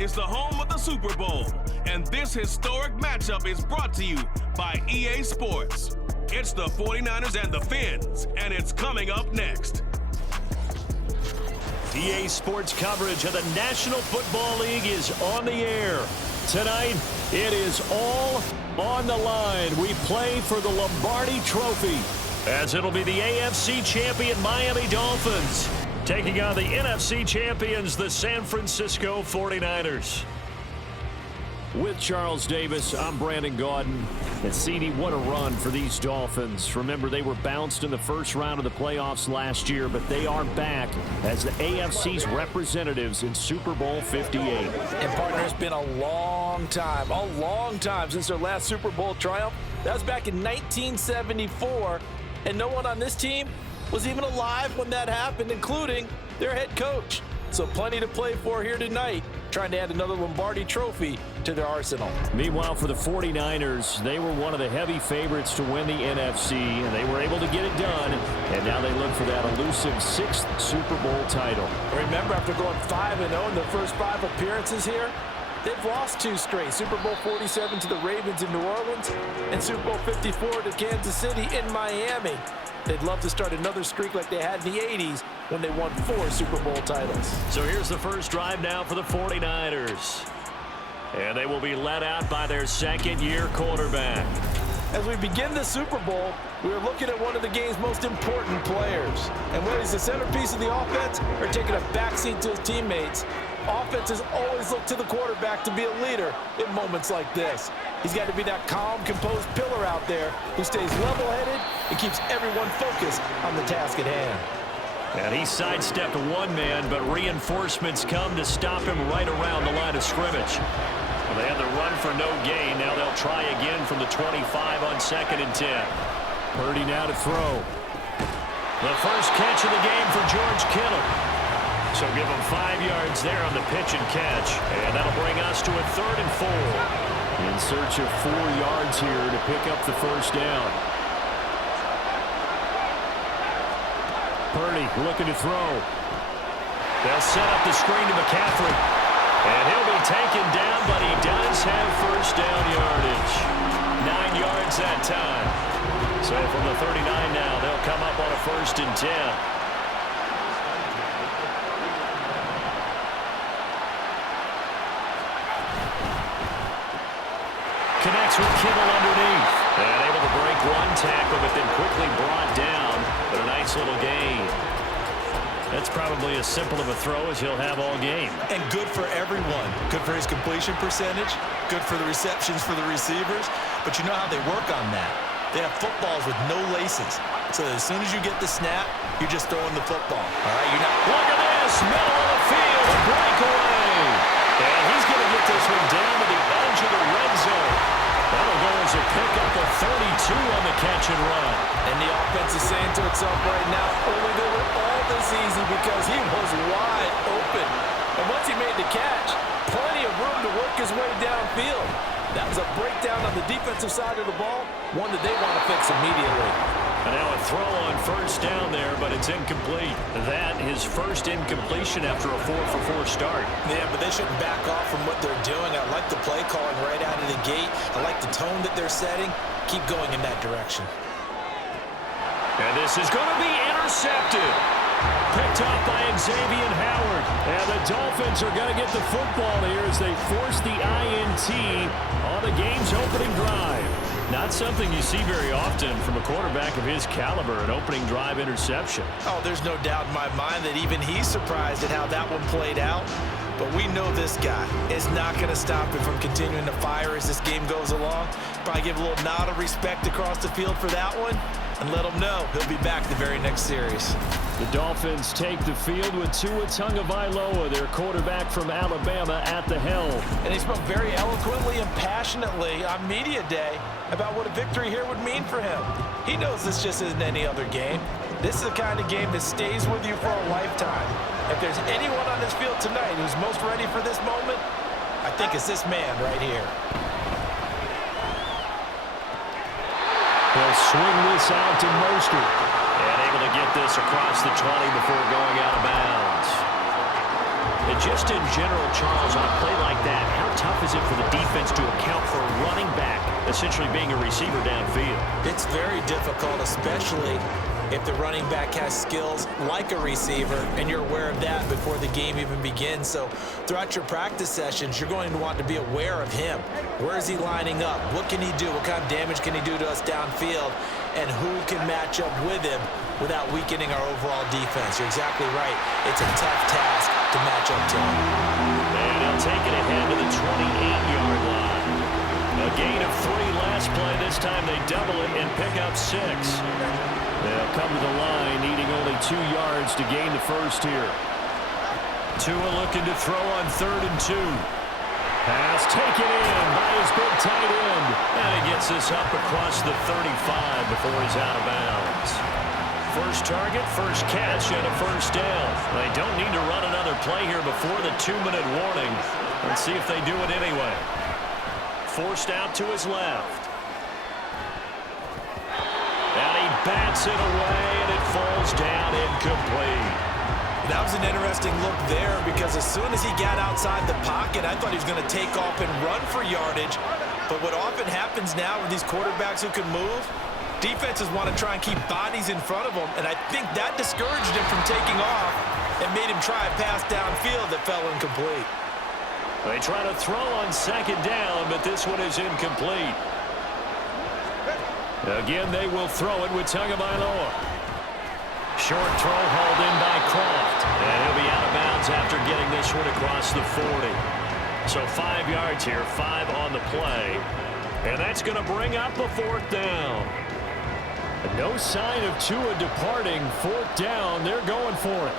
is the home of the Super Bowl, and this historic matchup is brought to you by EA Sports. It's the 49ers and the Fins, and it's coming up next. EA Sports coverage of the National Football League is on the air. Tonight, it is all on the line. We play for the Lombardi Trophy, as it'll be the AFC champion Miami Dolphins taking on the NFC champions, the San Francisco 49ers. With Charles Davis, I'm Brandon Gaudin. And CD, what a run for these Dolphins. Remember, they were bounced in the first round of the playoffs last year, but they are back as the AFC's representatives in Super Bowl 58. And partner, it's been a long time since their last Super Bowl triumph. That was back in 1974, and no one on this team was even alive when that happened, including their head coach. So plenty to play for here tonight, trying to add another Lombardi trophy to their arsenal. Meanwhile, for the 49ers, they were one of the heavy favorites to win the NFC, and they were able to get it done, and now they look for that elusive sixth Super Bowl title. Remember, after going 5-0 in their first 5 appearances here, they've lost 2 straight. Super Bowl 47 to the Ravens in New Orleans, and Super Bowl 54 to Kansas City in Miami. They'd love to start another streak like they had in the 80s when they won 4 Super Bowl titles. So here's the first drive now for the 49ers. And they will be led out by their second-year quarterback. As we begin the Super Bowl, we're looking at one of the game's most important players. And whether he's the centerpiece of the offense or taking a backseat to his teammates, offenses always look to the quarterback to be a leader in moments like this. He's got to be that calm, composed pillar out there who stays level-headed and keeps everyone focused on the task at hand. And he sidestepped one man, but reinforcements come to stop him right around the line of scrimmage. Well, they had the run for no gain. Now they'll try again from the 25 on 2nd and 10. Purdy now to throw. The first catch of the game for George Kittle. So give him 5 yards there on the pitch and catch. And that'll bring us to a 3rd and 4. In search of 4 yards here to pick up the first down. Purdy looking to throw. They'll set up the screen to McCaffrey. And he'll be taken down, but he does have first down yardage. 9 yards that time. So from the 39 now, they'll come up on a 1st and 10. Connects with Kittle underneath. And able to break one tackle, but then quickly brought down. But a nice little gain. That's probably as simple of a throw as he'll have all game. And good for everyone. Good for his completion percentage. Good for the receptions for the receivers. But you know how they work on that. They have footballs with no laces. So as soon as you get the snap, you're just throwing the football. All right, you're not. Look at this. Middle of the field. A breakaway. And he's going to get this one down to the edge of the red zone. That'll go as a pickup of 32 on the catch and run. And the offense is saying to itself right now, only they were all this easy because he was wide open. And once he made the catch, plenty of room to work his way downfield. That was a breakdown on the defensive side of the ball, one that they want to fix immediately. And now a throw on first down there, but it's incomplete. That his first incompletion after a 4-for-4 start. Yeah, but they shouldn't back off from what they're doing. I like the play calling right out of the gate. I like the tone that they're setting. Keep going in that direction. And this is going to be intercepted. Picked up by Xavier Howard. And the Dolphins are going to get the football here as they force the INT on the game's opening drive. Not something you see very often from a quarterback of his caliber, an opening drive interception. Oh, there's no doubt in my mind that even he's surprised at how that one played out. But we know this guy is not going to stop him from continuing to fire as this game goes along. Probably give a little nod of respect across the field for that one and let him know he'll be back the very next series. The Dolphins take the field with Tua Tagovailoa, their quarterback from Alabama, at the helm. And he spoke very eloquently and passionately on media day about what a victory here would mean for him. He knows this just isn't any other game. This is the kind of game that stays with you for a lifetime. If there's anyone on this field tonight who's most ready for this moment, I think it's this man right here. He'll swing this out to Mostert. And able to get this across the 20 before going out of bounds. And just in general, Charles, on a play like essentially being a receiver downfield. It's very difficult, especially if the running back has skills like a receiver, and you're aware of that before the game even begins. So throughout your practice sessions, you're going to want to be aware of him. Where is he lining up? What can he do? What kind of damage can he do to us downfield? And who can match up with him without weakening our overall defense? You're exactly right. It's a tough task to match up to him. And he'll take it ahead to the 28-yard line. A gain of 3 last play. This time they double it and pick up 6. They'll come to the line, needing only 2 yards to gain the first here. Tua looking to throw on 3rd and 2. Pass taken in by his big tight end. And he gets this up across the 35 before he's out of bounds. First target, first catch, and a first down. They don't need to run another play here before the 2-minute warning. Let's see if they do it anyway. Forced out to his left. And he bats it away, and it falls down incomplete. That was an interesting look there, because as soon as he got outside the pocket, I thought he was going to take off and run for yardage. But what often happens now with these quarterbacks who can move, defenses want to try and keep bodies in front of them, and I think that discouraged him from taking off and made him try a pass downfield that fell incomplete. They try to throw on 2nd down, but this one is incomplete. Again, they will throw it with Tagovailoa. Short throw hauled in by Croft. And he'll be out of bounds after getting this one across the 40. So 5 yards here, 5 on the play. And that's going to bring up a 4th down. No sign of Tua departing. 4th down, they're going for it.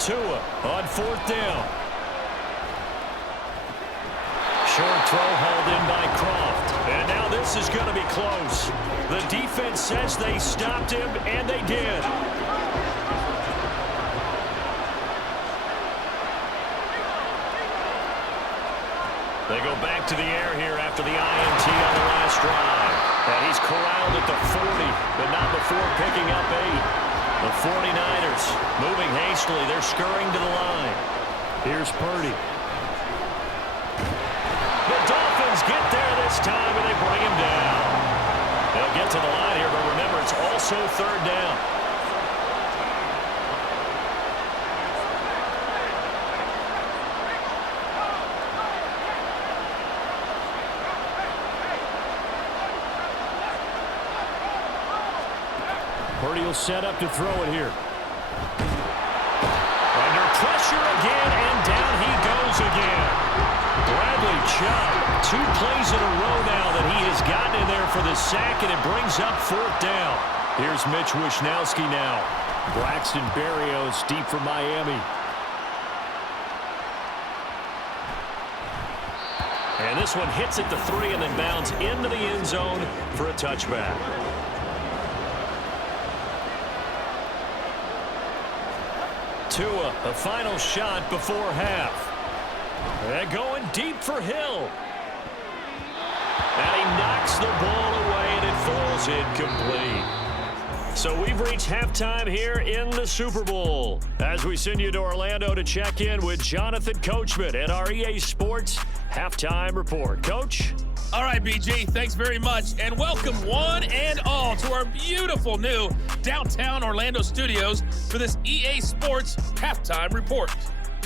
Tua on 4th down. Short throw hauled in by Croft. And now this is going to be close. The defense says they stopped him, and they did. They go back to the air here after the INT on the last drive. And he's corralled at the 40, but not before picking up 8. The 49ers moving hastily. They're scurrying to the line. Here's Purdy. The Dolphins get there this time, and they bring him down. They'll get to the line here, but remember, it's also 3rd down. Purdy will set up to throw it here. Under pressure again, and down he goes again. Bradley Chubb, 2 plays in a row now that he has gotten in there for the sack, and it brings up 4th down. Here's Mitch Wishnowsky now. Braxton Berrios deep for Miami. And this one hits at the 3 and then bounds into the end zone for a touchback. Tua, a final shot before half. They're going deep for Hill. And he knocks the ball away, and it falls incomplete. So we've reached halftime here in the Super Bowl as we send you to Orlando to check in with Jonathan Coachman at our EA Sports Halftime Report. Coach? All right, BG, thanks very much, and welcome one and all to our beautiful new downtown Orlando studios for this EA Sports Halftime Report.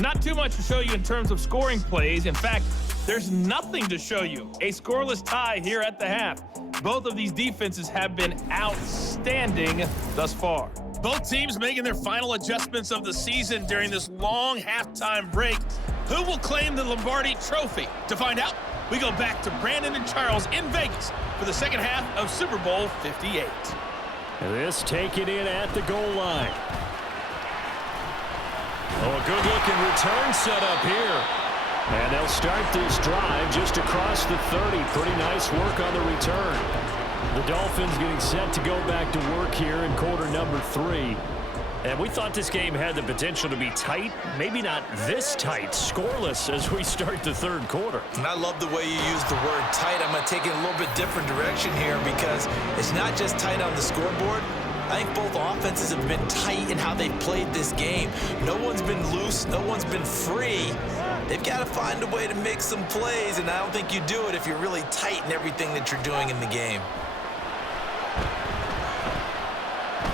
Not too much to show you in terms of scoring plays. In fact, there's nothing to show you. A scoreless tie here at the half. Both of these defenses have been outstanding thus far. Both teams making their final adjustments of the season during this long halftime break. Who will claim the Lombardi Trophy? To find out, we go back to Brandon and Charles in Vegas for the second half of Super Bowl 58. This taken in at the goal line. Oh, a good-looking return set up here. And they'll start this drive just across the 30. Pretty nice work on the return. The Dolphins getting set to go back to work here in quarter number 3. And we thought this game had the potential to be tight, maybe not this tight, scoreless as we start the third quarter. And I love the way you use the word tight. I'm going to take it a little bit different direction here because it's not just tight on the scoreboard. I think both offenses have been tight in how they've played this game. No one's been loose. No one's been free. They've got to find a way to make some plays, and I don't think you do it if you're really tight in everything that you're doing in the game.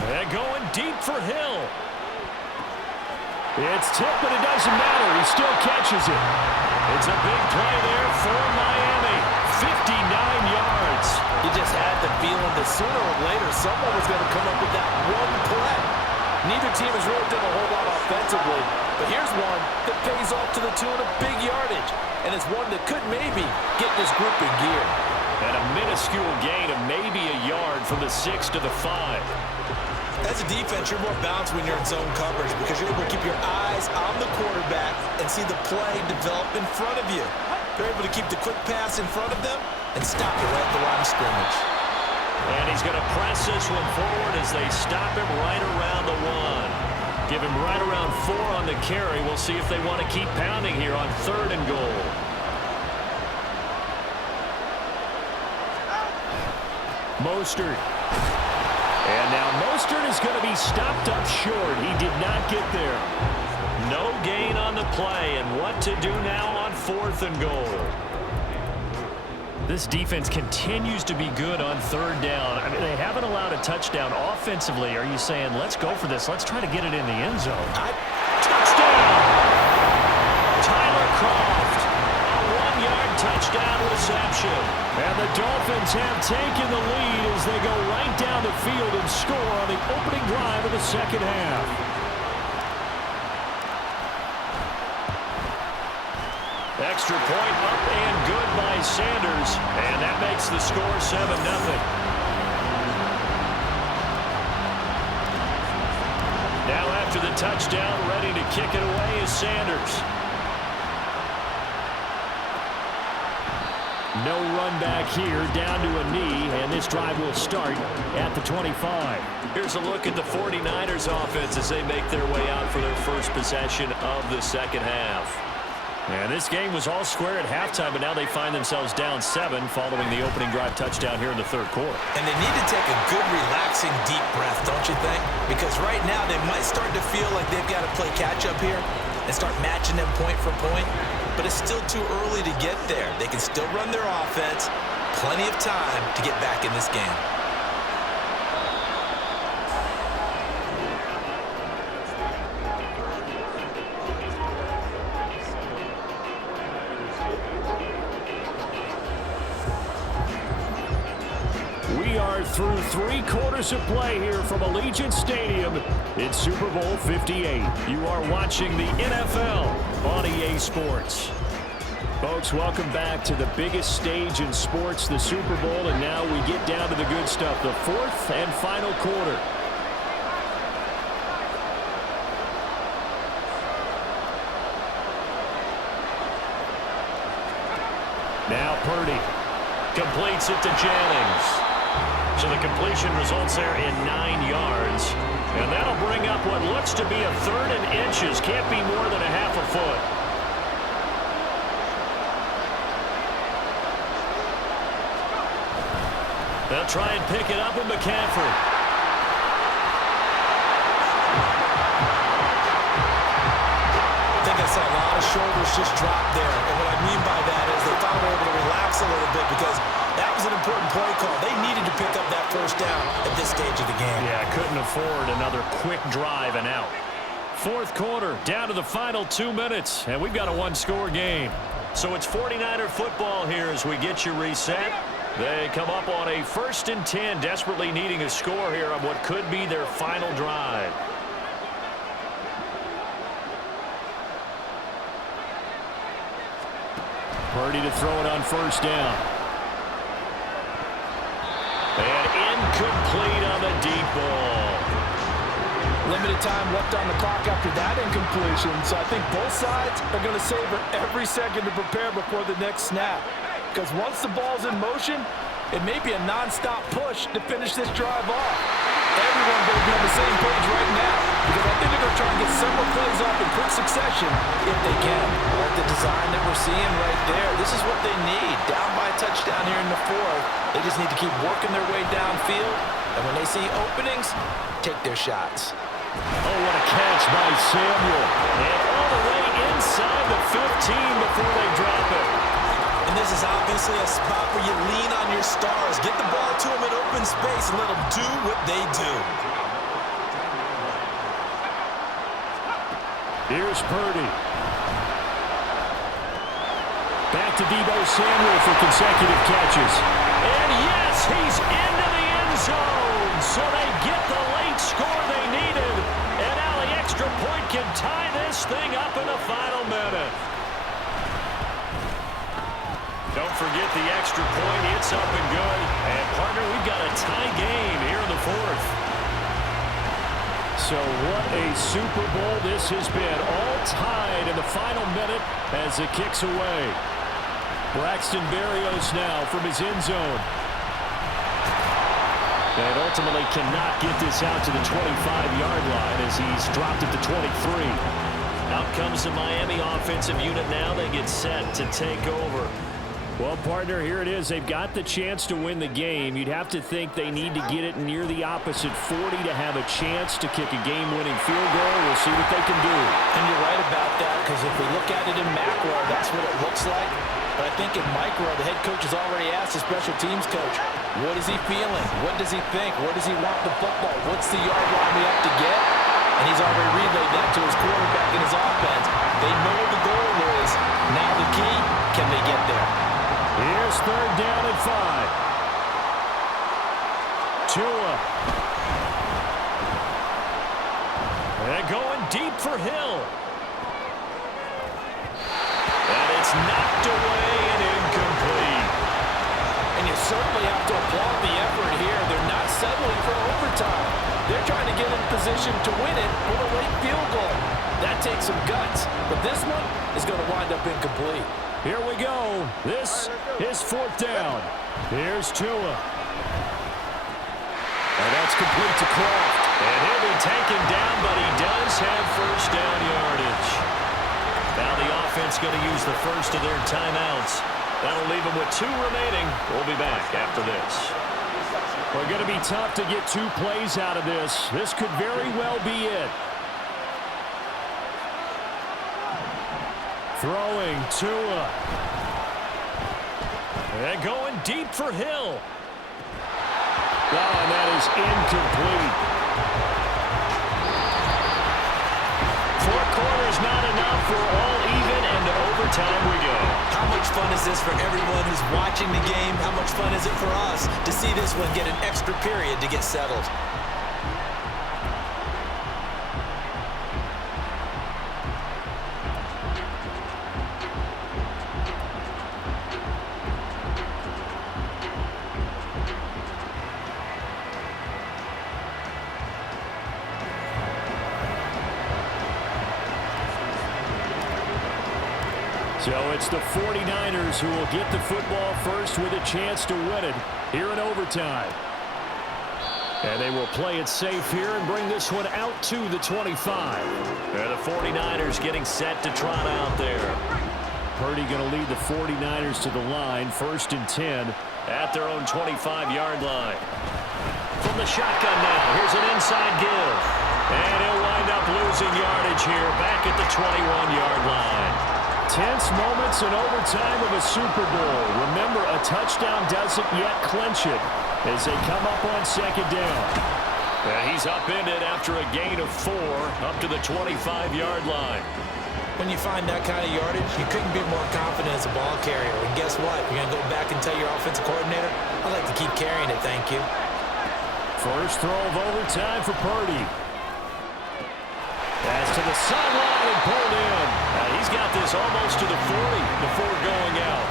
They're going deep for Hill. It's tipped, but it doesn't matter. He still catches it. It's a big play there for Miami. 59 yards. You just had the feeling that sooner or later someone was going to come up with that one play. Neither team has really done a whole lot offensively, but here's one that pays off to the tune of big yardage, and it's one that could maybe get this group in gear. And a minuscule gain of maybe a yard from the 6 to the 5. As a defense, you're more balanced when you're in zone coverage because you're able to keep your eyes on the quarterback and see the play develop in front of you. They're able to keep the quick pass in front of them and stop it right at the line of scrimmage. And he's going to press this one forward as they stop him right around the 1. Give him right around 4 on the carry. We'll see if they want to keep pounding here on 3rd and goal. Mostert. And now Mostert is going to be stopped up short. He did not get there. No gain on the play, and what to do now on 4th and goal. This defense continues to be good on 3rd down. I mean, they haven't allowed a touchdown offensively. Are you saying, let's go for this? Let's try to get it in the end zone. Touchdown! Tyler Kroft. A 1-yard touchdown reception. And the Dolphins have taken the lead as they go right down the field and score on the opening drive of the second half. Extra point up and good by Sanders, and that makes the score 7-0. Now after the touchdown, ready to kick it away is Sanders. No run back here, down to a knee, and this drive will start at the 25. Here's a look at the 49ers offense as they make their way out for their first possession of the second half. And this game was all square at halftime, but now they find themselves down 7 following the opening drive touchdown here in the 3rd quarter. And they need to take a good, relaxing, deep breath, don't you think? Because right now they might start to feel like they've got to play catch-up here and start matching them point for point. But it's still too early to get there. They can still run their offense. Plenty of time to get back in this game. Through 3 quarters of play here from Allegiant Stadium. It's Super Bowl 58. You are watching the NFL on EA Sports. Folks, welcome back to the biggest stage in sports, the Super Bowl, and now we get down to the good stuff, the 4th and final quarter. Now Purdy completes it to Jennings. So the completion results there in 9 yards. And that'll bring up what looks to be a 3rd and inches. Can't be more than a half a foot. They'll try and pick it up with McCaffrey. I think I saw a lot of shoulders just drop there. And what I mean by that is they thought they were able to relax a little bit because that was an important play call. They needed to pick up that 1st down at this stage of the game. Yeah, couldn't afford another quick drive and out. 4th quarter, down to the final 2 minutes, and we've got a 1-score game. So it's 49er football here as we get you reset. They come up on a 1st and 10, desperately needing a score here on what could be their final drive. Purdy to throw it on 1st down. And incomplete on the deep ball. Limited time left on the clock after that incompletion, so I think both sides are going to savor every second to prepare before the next snap. Because once the ball's in motion, it may be a non-stop push to finish this drive off. Everyone better be on the same page right now, because I think they're going to try and get several plays off in quick succession if they can. Like the design that we're seeing right there, this is what they need. Down by a touchdown here in the 4th. They just need to keep working their way downfield, and when they see openings, take their shots. Oh, what a catch by Samuel. And all the way inside the 15 before they drop it. And this is obviously a spot where you lean on your stars. Get the ball to them in open space and let them do what they do. Here's Purdy. Back to Deebo Samuel for consecutive catches. And yes, he's into the end zone. So they get the late score they needed. And now the extra point can tie this thing up in the final minute. Don't forget the extra point. It's up and good. And, partner, we've got a tie game here in the fourth. So what a Super Bowl this has been. All tied in the final minute as it kicks away. Braxton Berrios now from his end zone. And ultimately cannot get this out to the 25-yard line as he's dropped it to 23. Out comes the Miami offensive unit now. They get set to take over. Well, partner, here it is. They've got the chance to win the game. You'd have to think they need to get it near the opposite 40 to have a chance to kick a game-winning field goal. We'll see what they can do. And you're right about that, because if we look at it in macro, that's what it looks like. But I think in micro, the head coach has already asked the special teams coach, what is he feeling? What does he think? Where does he want the football? What's the yard line we have to get? And he's already relayed that to his quarterback and his offense. They know what the goal is. Now the key, can they get there? Here's third down and 5. Tua. They're going deep for Hill. And it's knocked away and incomplete. And you certainly have to applaud the effort here. They're not settling for overtime. They're trying to get in position to win it with a late field goal. That takes some guts. But this one is going to wind up incomplete. Here we go. This is fourth down. Here's Tua. And that's complete to Kraft. And he'll be taken down, but he does have first down yardage. Now the offense going to use the first of their timeouts. That'll leave them with 2 remaining. We'll be back after this. We're going to be tough to get 2 plays out of this. This could very well be it. Throwing Tua. And going deep for Hill. Oh, and that is incomplete. 4 quarters not enough. We're all even, and to overtime we go. How much fun is this for everyone who's watching the game? How much fun is it for us to see this one get an extra period to get settled? So it's the 49ers who will get the football first with a chance to win it here in overtime. And they will play it safe here and bring this one out to the 25. And the 49ers getting set to trot out there. Purdy going to lead the 49ers to the line, 1st and 10 at their own 25-yard line. From the shotgun now, here's an inside give. And he'll wind up losing yardage here back at the 21-yard line. Tense moments in overtime of a Super Bowl. Remember, a touchdown doesn't yet clinch it as they come up on 2nd down. And he's upended after a gain of 4 up to the 25-yard line. When you find that kind of yardage, you couldn't be more confident as a ball carrier. And guess what? You're going to go back and tell your offensive coordinator, I'd like to keep carrying it, thank you. First throw of overtime for Purdy. Pass to the sideline and pulled in. He's got this almost to the 40 before going out.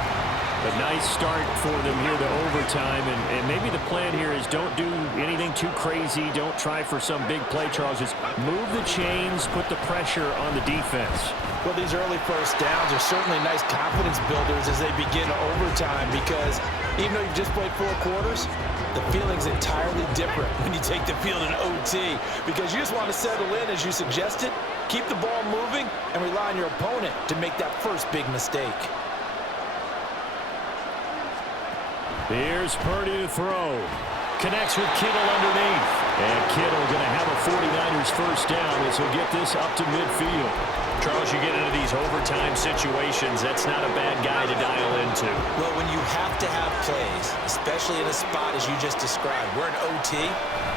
A nice start for them here to overtime, and maybe the plan here is don't do anything too crazy. Don't try for some big play, Charles. Just move the chains, put the pressure on the defense. Well, these early first downs are certainly nice confidence builders as they begin overtime, because even though you've just played 4 quarters, the feeling's entirely different when you take the field in OT, because you just want to settle in as you suggested, keep the ball moving, and rely on your opponent to make that first big mistake. Here's Purdy to throw. Connects with Kittle underneath. And Kittle going to have a 49ers first down as he'll get this up to midfield. Charles, you get into these overtime situations, that's not a bad guy to dial into. Well, when you have to have plays, especially in a spot as you just described, we're in OT,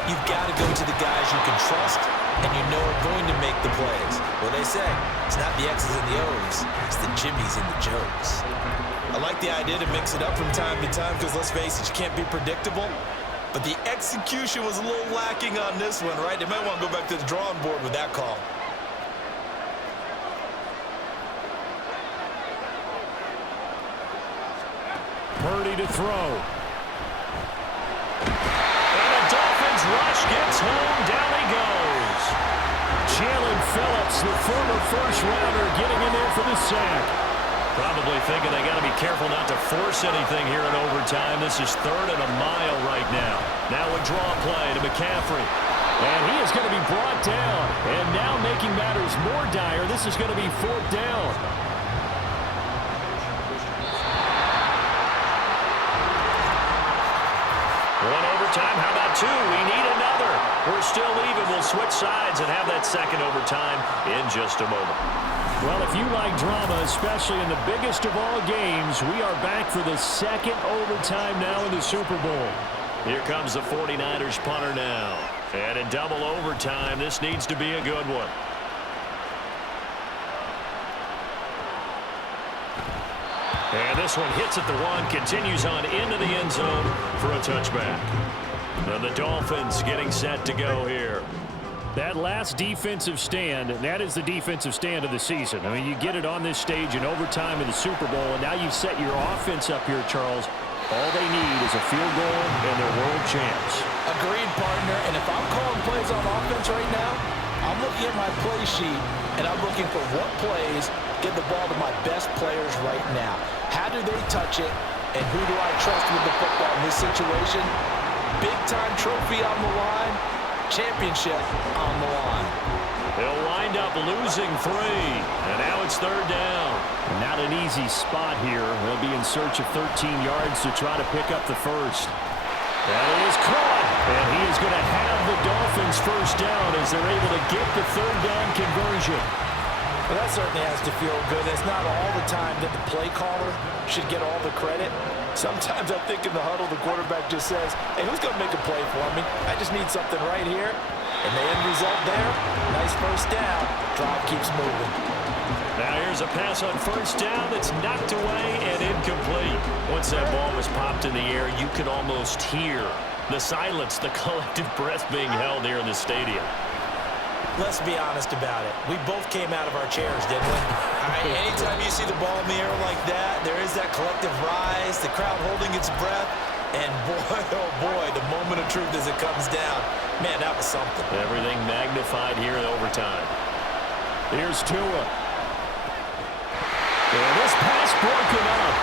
you've got to go to the guys you can trust and you know are going to make the plays. Well, they say it's not the X's and the O's, it's the Jimmys and the Joes. I like the idea to mix it up from time to time because, let's face it, you can't be predictable. But the execution was a little lacking on this one, right? They might want to go back to the drawing board with that call. Purdy to throw. And the Dolphins rush gets home. Down he goes. Jalen Phillips, the former first-rounder, getting in there for the sack. Probably thinking they got to be careful not to force anything here in overtime. This is 3rd and a mile right now. Now a draw play to McCaffrey. And he is going to be brought down. And now making matters more dire, this is going to be 4th down. One overtime, how about 2? We need another. We're still even. We'll switch sides and have that second overtime in just a moment. Well, if you like drama, especially in the biggest of all games, we are back for the second overtime now in the Super Bowl. Here comes the 49ers punter now. And in double overtime, this needs to be a good one. And this one hits at the 1, continues on into the end zone for a touchback. And the Dolphins getting set to go here. That last defensive stand, that is the defensive stand of the season. I mean, you get it on this stage in overtime in the Super Bowl, and now you've set your offense up here, Charles. All they need is a field goal, and they're world champs. Agreed, partner. And if I'm calling plays on offense right now, I'm looking at my play sheet, and I'm looking for what plays get the ball to my best players right now. How do they touch it, and who do I trust with the football in this situation? Big-time trophy on the line, championship on the line. They'll wind up losing 3, and now it's 3rd down. Not an easy spot here. They'll be in search of 13 yards to try to pick up the first. That is caught, and he is going to have the Dolphins first down as they're able to get the 3rd down conversion. Well, that certainly has to feel good. It's not all the time that the play caller should get all the credit. Sometimes I think in the huddle, the quarterback just says, hey, who's going to make a play for me? I just need something right here. And the end result there, nice first down. Drive keeps moving. Now here's a pass on first down that's knocked away and incomplete. Once that ball was popped in the air, you could almost hear the silence, the collective breath being held here in the stadium. Let's be honest about it. We both came out of our chairs, didn't we? All right, anytime you see the ball in the air like that, there is that collective rise, the crowd holding its breath, and boy, oh boy, the moment of truth as it comes down. Man, that was something. Everything magnified here in overtime. Here's Tua. And this pass broken up.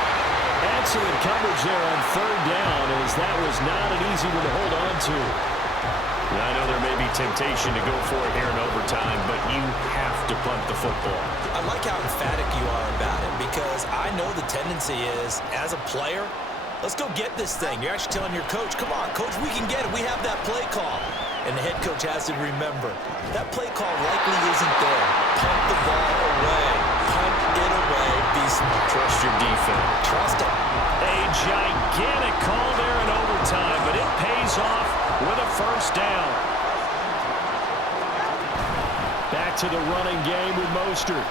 Excellent coverage there on 3rd down, as that was not an easy one to hold on to. I know there may be temptation to go for it here in overtime, but you have to punt the football. I like how emphatic you are about it, because I know the tendency is, as a player, let's go get this thing. You're actually telling your coach, come on, coach, we can get it. We have that play call. And the head coach has to remember, that play call likely isn't there. Punt the ball away. Punt it away. Be smart. Trust your defense. Trust it. A gigantic call there in overtime, but it pays off with a first down. Back to the running game with Mostert.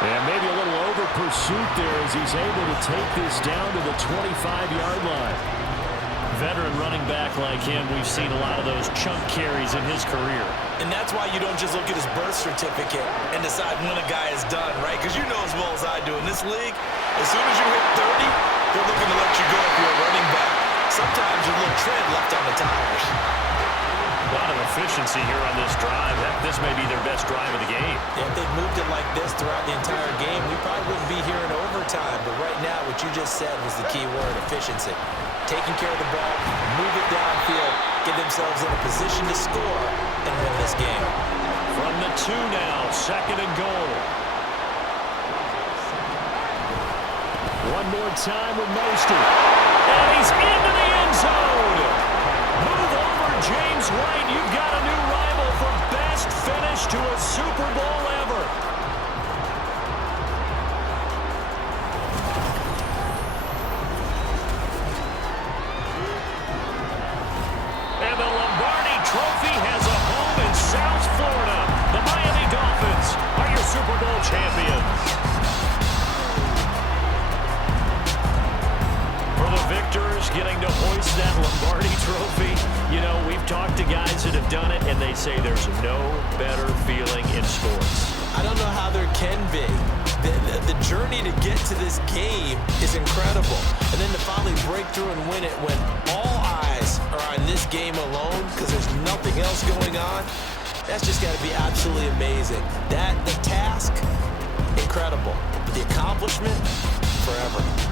And maybe a little over pursuit there as he's able to take this down to the 25-yard line. Veteran running back like him, we've seen a lot of those chunk carries in his career. And that's why you don't just look at his birth certificate and decide when a guy is done, right? Because you know as well as I do, in this league, as soon as you hit 30, they're looking to let you go if you're a running back. Sometimes there's a little tread left on the tires. A lot of efficiency here on this drive. Heck, this may be their best drive of the game. Yeah, if they'd moved it like this throughout the entire game, we probably wouldn't be here in overtime. But right now, what you just said was the key word, efficiency. Taking care of the ball, move it downfield, get themselves in a position to score, and win this game. From the 2 now, 2nd and goal. One more time with Mostert. And he's into the end zone. Move over, James White. You've got a new rival for best best finish to a Super Bowl ever. And the Lombardi Trophy has a home in South Florida. The Miami Dolphins are your Super Bowl champions. For the victors getting to hoist that Lombardi Trophy, you know, we've talked to guys that have done it, and they say there's no better feeling in sports. I don't know how there can be. The journey to get to this game is incredible. And then to finally break through and win it when all eyes are on this game alone because there's nothing else going on, that's just got to be absolutely amazing. The task, incredible. But the accomplishment, forever.